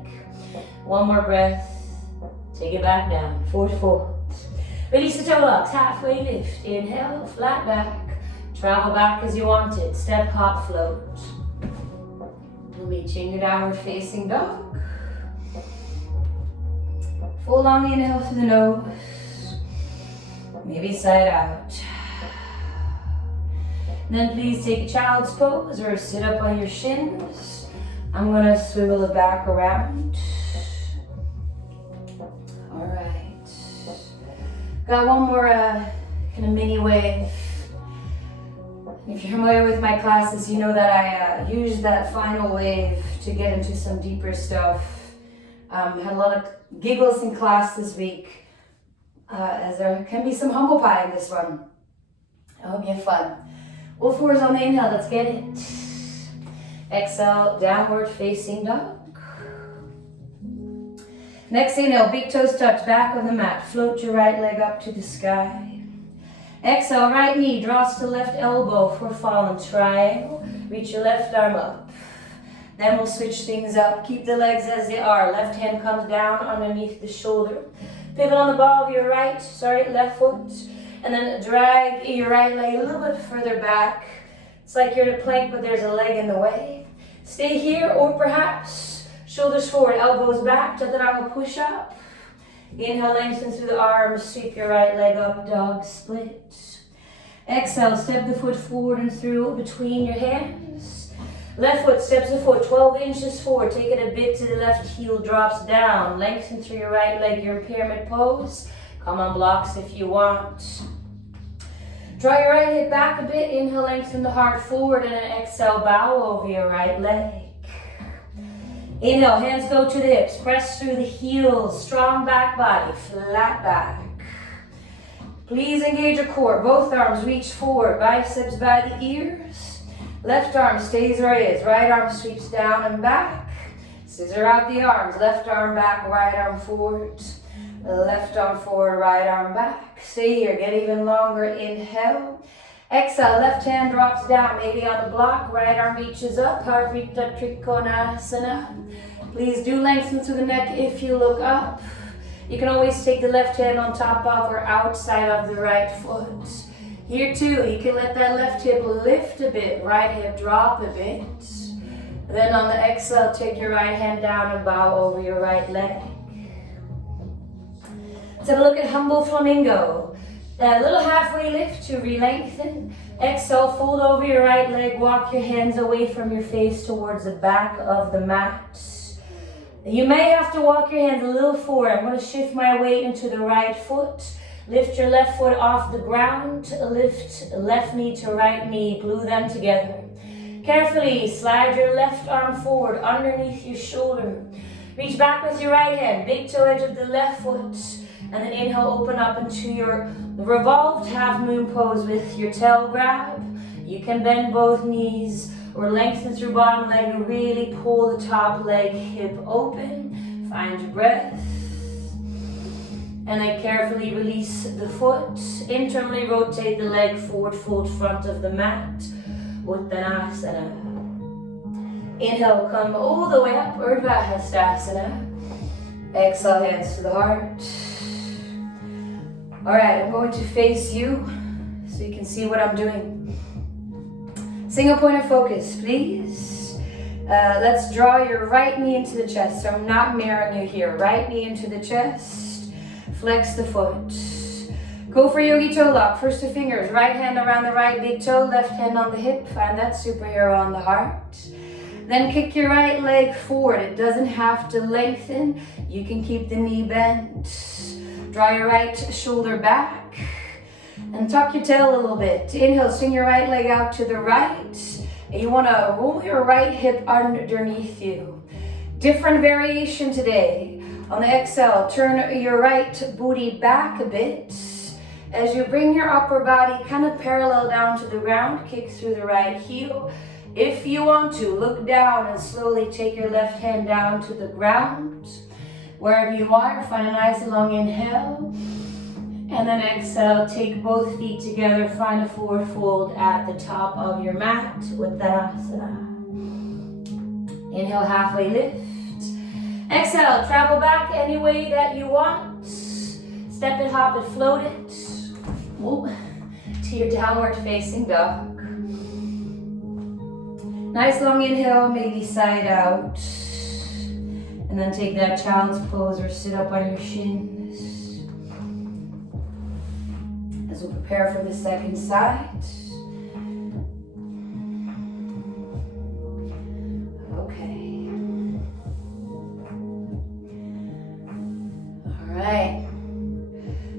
One more breath. Take it back down, forward fold. Release the toe locks, halfway lift. Inhale, flat back. Travel back as you want it. Step, hop, float. Reaching your downward facing dog. Full long inhale through the nose. Maybe side out. And then please take a child's pose or sit up on your shins. I'm gonna swivel it back around. All right. Got one more kind of mini wave. If you're familiar with my classes, you know that I use that final wave to get into some deeper stuff. Had a lot of giggles in class this week, as there can be some humble pie in this one. I hope you have fun. All fours on the inhale, let's get it. Exhale, downward facing dog. Next inhale, big toes touch, back of the mat. Float your right leg up to the sky. Exhale, right knee draws to left elbow for fallen triangle. Reach your left arm up. Then we'll switch things up. Keep the legs as they are. Left hand comes down underneath the shoulder. Pivot on the ball of your left foot. And then drag your right leg a little bit further back. It's like you're in a plank, but there's a leg in the way. Stay here, or perhaps shoulders forward, elbows back, chaturanga push up. Inhale, lengthen through the arms, sweep your right leg up, dog split. Exhale, step the foot forward and through between your hands. Left foot steps the foot 12 inches forward, take it a bit to the left, heel drops down. Lengthen through your right leg, your pyramid pose. Come on blocks if you want. Draw your right hip back a bit, inhale, lengthen the heart forward, and then exhale, bow over your right leg. Inhale, hands go to the hips, press through the heels, strong back body, flat back. Please engage your core, both arms reach forward, biceps by the ears. Left arm stays where it is, right arm sweeps down and back. Scissor out the arms, left arm back, right arm forward. Left arm forward, right arm back. Stay here, get even longer, inhale. Exhale, left hand drops down, maybe on the block, right arm reaches up, Parvrita Trikonasana. Please do lengthen through the neck if you look up. You can always take the left hand on top of or outside of the right foot. Here too, you can let that left hip lift a bit, right hip drop a bit. Then on the exhale, take your right hand down and bow over your right leg. Let's have a look at humble flamingo. A little halfway lift to re-lengthen. Exhale, fold over your right leg, walk your hands away from your face towards the back of the mat. You may have to walk your hands a little forward. I'm going to shift my weight into the right foot. Lift your left foot off the ground. Lift left knee to right knee. Glue them together. Carefully slide your left arm forward underneath your shoulder. Reach back with your right hand. Big toe edge of the left foot. And then inhale, open up into your revolved half moon pose with your tail grab. You can bend both knees or lengthen through bottom leg and really pull the top leg hip open. Find your breath. And then carefully release the foot. Internally rotate the leg forward, fold front of the mat. Uttanasana. Inhale, come all the way up, Urdhva Hastasana. Exhale, hands to the heart. All right, I'm going to face you so you can see what I'm doing. Single point of focus, please. Let's draw your right knee into the chest. So I'm not mirroring you here. Right knee into the chest. Flex the foot. Go for yogi toe lock. First 2 fingers. Right hand around the right big toe. Left hand on the hip. Find that superhero on the heart. Then kick your right leg forward. It doesn't have to lengthen. You can keep the knee bent. Draw your right shoulder back and tuck your tail a little bit. Inhale, swing your right leg out to the right. And you want to roll your right hip underneath you. Different variation today. On the exhale, turn your right booty back a bit. As you bring your upper body kind of parallel down to the ground, kick through the right heel. If you want to, look down and slowly take your left hand down to the ground. Wherever you are, find a nice long inhale. And then exhale, take both feet together, find a forward fold at the top of your mat with Vinyasa. Inhale, halfway lift. Exhale, travel back any way that you want. Step it, hop it, float it. To your downward facing dog. Nice long inhale, maybe side out. And then take that child's pose or sit up on your shins. As we prepare for the second side. Okay. All right.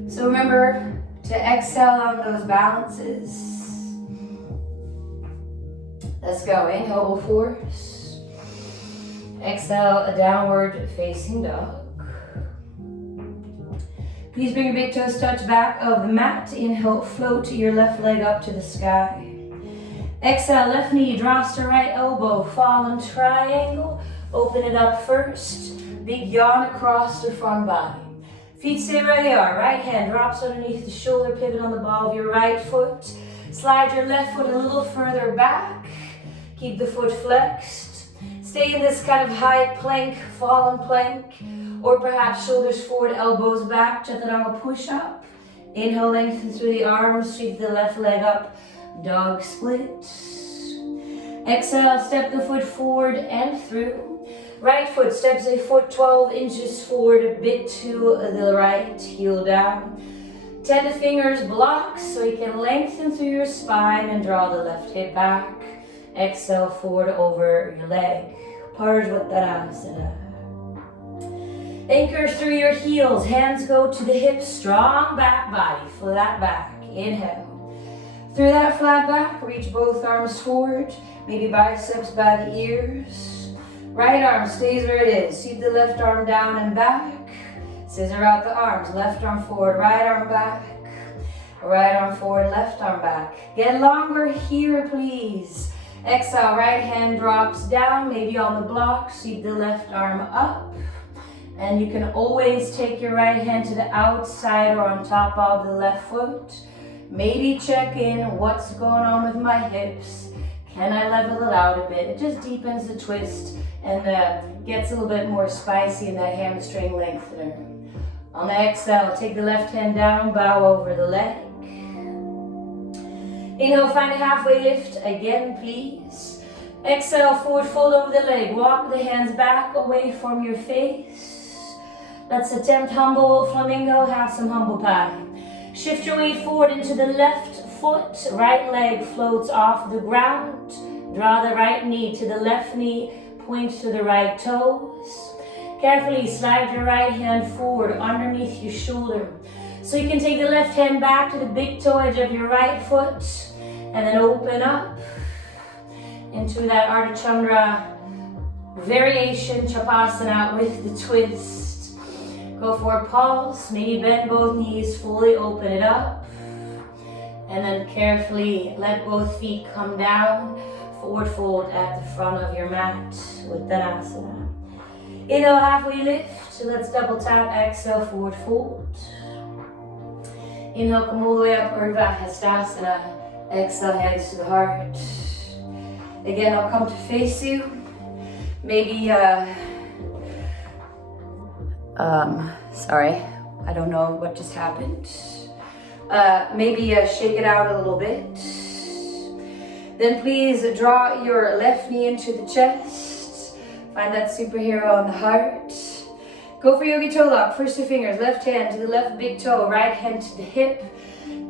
So remember to exhale on those balances. Let's go. Inhale, force. Exhale, a downward facing dog. Please bring your big toes touch back of the mat. Inhale, float your left leg up to the sky. Exhale, left knee drops to right elbow, fallen triangle. Open it up first. Big yawn across the front body. Feet stay where they are. Right hand drops underneath the shoulder, pivot on the ball of your right foot. Slide your left foot a little further back. Keep the foot flexed. Stay in this kind of high plank, fallen plank, or perhaps shoulders forward, elbows back, chaturanga push-up. Inhale, lengthen through the arms, sweep the left leg up, dog split. Exhale, step the foot forward and through. Right foot steps a foot 12 inches forward, a bit to the right, heel down. 10 fingers blocks so you can lengthen through your spine and draw the left hip back. Exhale, forward over your leg. Parsvattanasana. Anchor through your heels. Hands go to the hips. Strong back body. Flat back. Inhale. Through that flat back, reach both arms forward. Maybe biceps by the ears. Right arm stays where it is. Sweep the left arm down and back. Scissor out the arms. Left arm forward, right arm back. Right arm forward, left arm back. Get longer here, please. Exhale, right hand drops down, maybe on the block. Sweep the left arm up. And you can always take your right hand to the outside or on top of the left foot. Maybe check in, what's going on with my hips? Can I level it out a bit? It just deepens the twist and gets a little bit more spicy in that hamstring lengthener. On the exhale, take the left hand down, bow over the leg. Inhale, find a halfway lift again, please. Exhale, forward fold over the leg. Walk the hands back away from your face. Let's attempt humble flamingo, have some humble pie. Shift your weight forward into the left foot. Right leg floats off the ground. Draw the right knee to the left knee. Point to the right toes. Carefully slide your right hand forward underneath your shoulder. So you can take the left hand back to the big toe edge of your right foot. And then open up into that Ardha Chandra variation Chapasana with the twist. Go for a pulse, maybe bend both knees, fully open it up. And then carefully let both feet come down, forward fold at the front of your mat with Vinyasa. Inhale, halfway lift, let's double tap, exhale, forward fold. Inhale, come all the way up, Urdhva Hastasana. Exhale, hands to the heart. Again, I'll come to face you. Maybe, sorry, I don't know what just happened. Maybe shake it out a little bit. Then please draw your left knee into the chest. Find that superhero on the heart. Go for Yogi toe lock. First two fingers, left hand to the left big toe, right hand to the hip.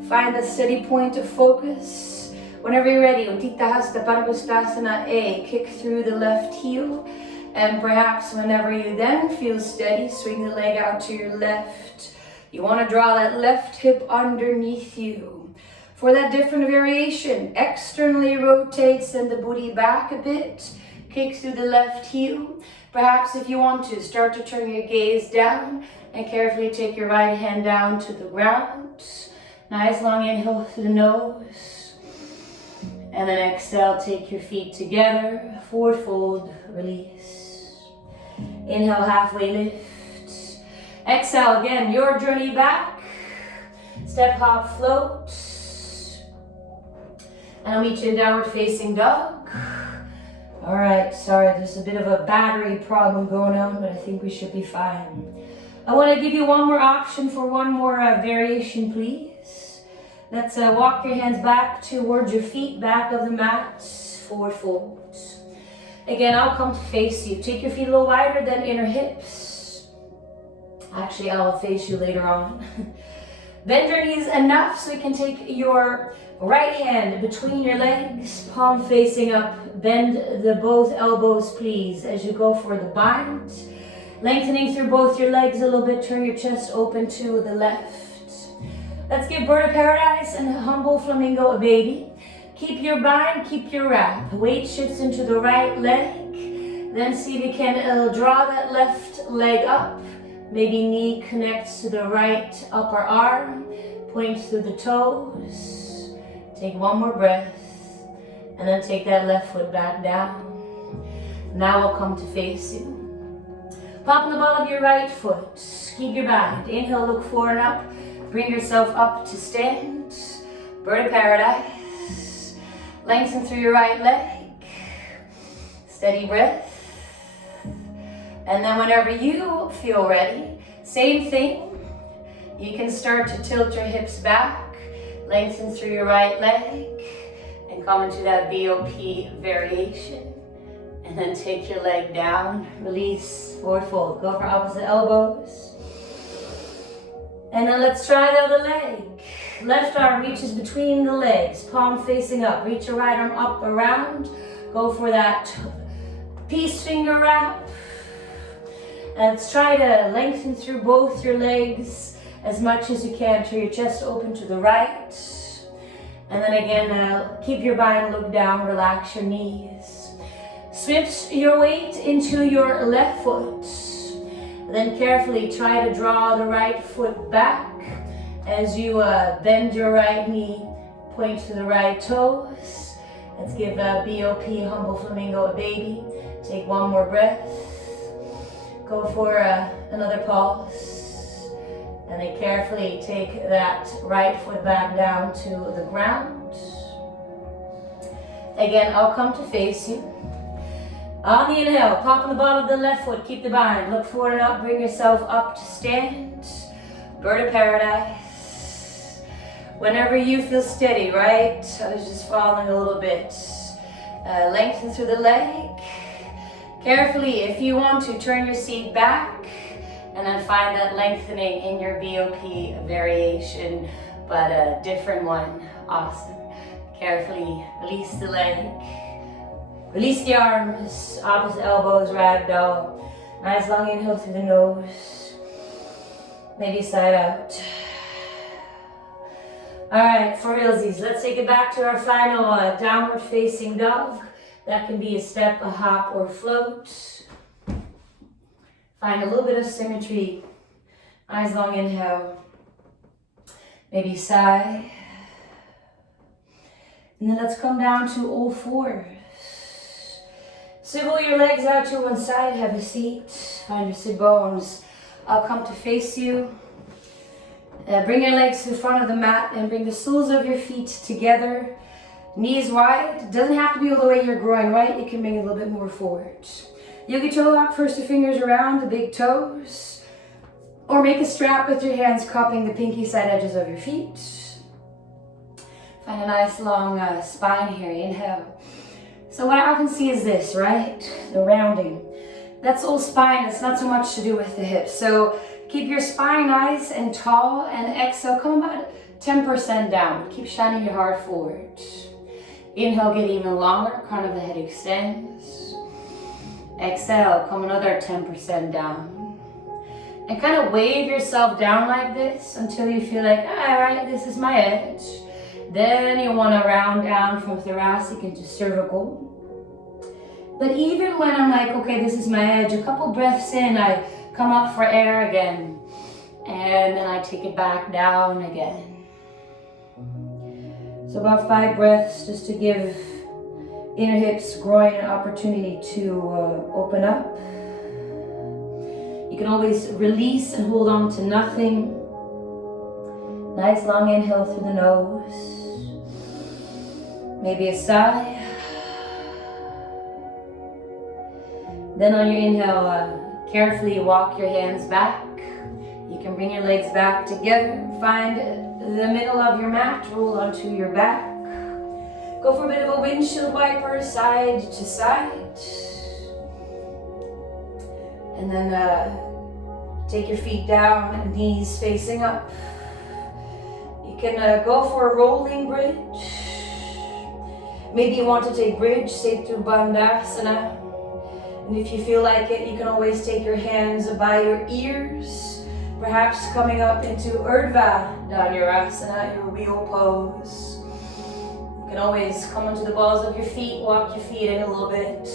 Find the steady point of focus. Whenever you're ready, Utthita Hasta Padangusthasana A, kick through the left heel. And perhaps whenever you then feel steady, swing the leg out to your left. You want to draw that left hip underneath you. For that different variation, externally rotate, send the booty back a bit. Kick through the left heel. Perhaps if you want to, start to turn your gaze down and carefully take your right hand down to the ground. Nice long inhale through the nose. And then exhale, take your feet together. Forward fold, release. Inhale, halfway lift. Exhale again, your journey back. Step, hop, float. And I'll meet you in downward facing dog. All right, sorry, there's a bit of a battery problem going on, but I think we should be fine. I want to give you one more option for one more variation, please. Let's walk your hands back towards your feet, back of the mat, forward fold. Again, I'll come to face you. Take your feet a little wider than inner hips. Actually, I'll face you later on. Bend your knees enough so you can take your right hand between your legs, palm facing up. Bend the both elbows, please, as you go for the bind. Lengthening through both your legs a little bit. Turn your chest open to the left. Let's give bird of paradise and humble flamingo a baby. Keep your bind, keep your wrap. Weight shifts into the right leg. Then see if you can draw that left leg up. Maybe knee connects to the right upper arm. Point through the toes. Take one more breath. And then take that left foot back down. Now we'll come to face you. Pop in the ball of your right foot. Keep your bind. Inhale, look forward and up. Bring yourself up to stand. Bird of paradise. Lengthen through your right leg. Steady breath. And then whenever you feel ready, same thing. You can start to tilt your hips back. Lengthen through your right leg. And come into that BOP variation. And then take your leg down, release, forward fold. Go for opposite elbows. And then let's try the other leg. Left arm reaches between the legs, palm facing up. Reach your right arm up, around. Go for that peace finger wrap. And let's try to lengthen through both your legs as much as you can. Turn your chest open to the right. And then again, keep your bind, look down, relax your knees. Switch your weight into your left foot. Then carefully try to draw the right foot back as you bend your right knee, point to the right toes. Let's give BOP, humble flamingo, a baby. Take one more breath. Go for another pause. And then carefully take that right foot back down to the ground. Again, I'll come to face you. On the inhale, pop on the ball of the left foot, keep the bind. Look forward and up, bring yourself up to stand. Bird of paradise. Whenever you feel steady, right? I was just falling a little bit. Lengthen through the leg. Carefully, if you want to, turn your seat back and then find that lengthening in your BOP variation, but a different one. Awesome. Carefully release the leg. Release the arms, opposite elbows, ragdoll. Nice long inhale through the nose. Maybe side out. All right, for realsies, let's take it back to our final downward facing dog. That can be a step, a hop, or float. Find a little bit of symmetry. Nice long inhale. Maybe sigh. And then let's come down to all fours. Swivel your legs out to one side, have a seat. Find your sit bones. I'll come to face you. Bring your legs to the front of the mat and bring the soles of your feet together. Knees wide. It doesn't have to be all the way your groin, right? You can bring it a little bit more forward. Yogi toe lock, first your fingers around the big toes. Or make a strap with your hands cupping the pinky side edges of your feet. Find a nice long spine here. Inhale. So what I often see is this, right? The rounding. That's all spine. It's not so much to do with the hips. So keep your spine nice and tall, and exhale, come about 10% down. Keep shining your heart forward. Inhale, get even longer. Crown of the head extends. Exhale, come another 10% down. And kind of wave yourself down like this until you feel like, all right, this is my edge. Then you want to round down from thoracic into cervical. But even when I'm like, okay, this is my edge, a couple breaths in, I come up for air again. And then I take it back down again. So about 5 breaths just to give inner hips, groin an opportunity to open up. You can always release and hold on to nothing. Nice long inhale through the nose. Maybe a sigh. Then on your inhale, carefully walk your hands back. You can bring your legs back together. Find the middle of your mat, roll onto your back. Go for a bit of a windshield wiper, side to side. And then take your feet down, knees facing up. You can go for a rolling bridge. Maybe you want to take bridge, Setu Bandhasana. And if you feel like it, you can always take your hands by your ears, perhaps coming up into Urdhva Dhanurasana, your wheel pose. You can always come onto the balls of your feet, walk your feet in a little bit,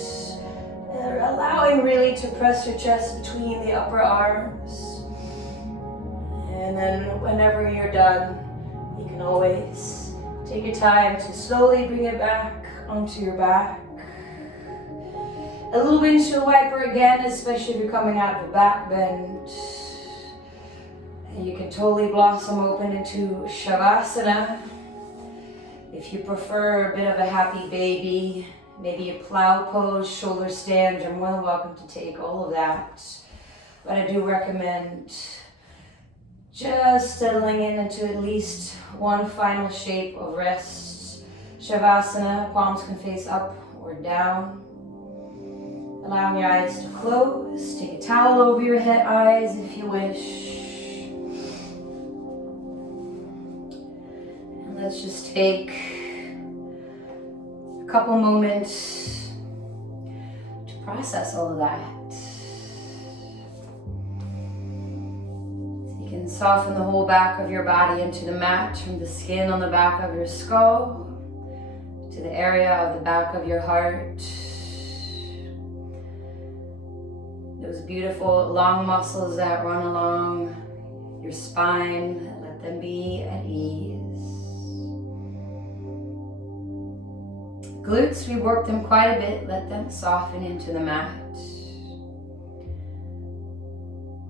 allowing really to press your chest between the upper arms. And then whenever you're done, you can always take your time to slowly bring it back onto your back. A little windshield wiper again, especially if you're coming out of a back bend. And you can totally blossom open into Shavasana. If you prefer a bit of a happy baby, maybe a plow pose, shoulder stand, you're more than welcome to take all of that. But I do recommend just settling into at least one final shape of rest. Shavasana, palms can face up or down. Allowing your eyes to close. Take a towel over your eyes if you wish. And let's just take a couple moments to process all of that. So you can soften the whole back of your body into the mat, from the skin on the back of your skull to the area of the back of your heart. Those beautiful long muscles that run along your spine, let them be at ease. Glutes, we work them quite a bit, let them soften into the mat.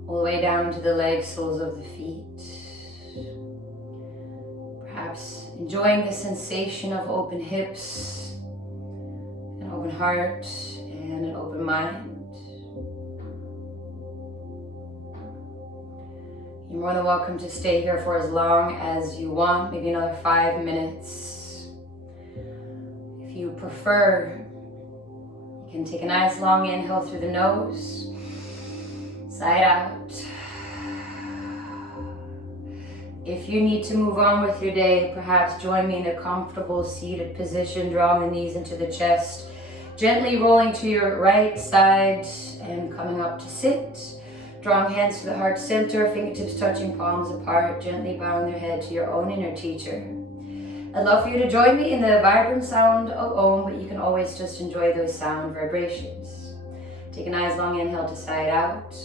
All the way down to the legs, soles of the feet. Perhaps enjoying the sensation of open hips, an open heart, and an open mind. You're more than welcome to stay here for as long as you want, maybe another 5 minutes. If you prefer, you can take a nice long inhale through the nose, side out. If you need to move on with your day, perhaps join me in a comfortable seated position, drawing the knees into the chest, gently rolling to your right side and coming up to sit. Drawing hands to the heart center, fingertips touching palms apart, gently bowing their head to your own inner teacher. I'd love for you to join me in the vibrant sound of Om, but you can always just enjoy those sound vibrations. Take a nice long inhale to side out.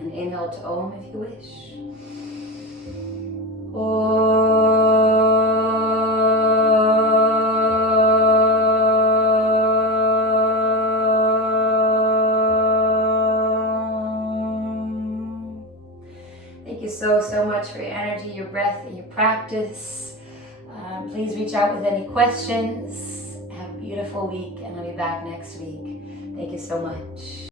And inhale to Om if you wish. Om. So much for your energy, your breath, and your practice. Please reach out with any questions. Have a beautiful week, and I'll be back next week. Thank you so much.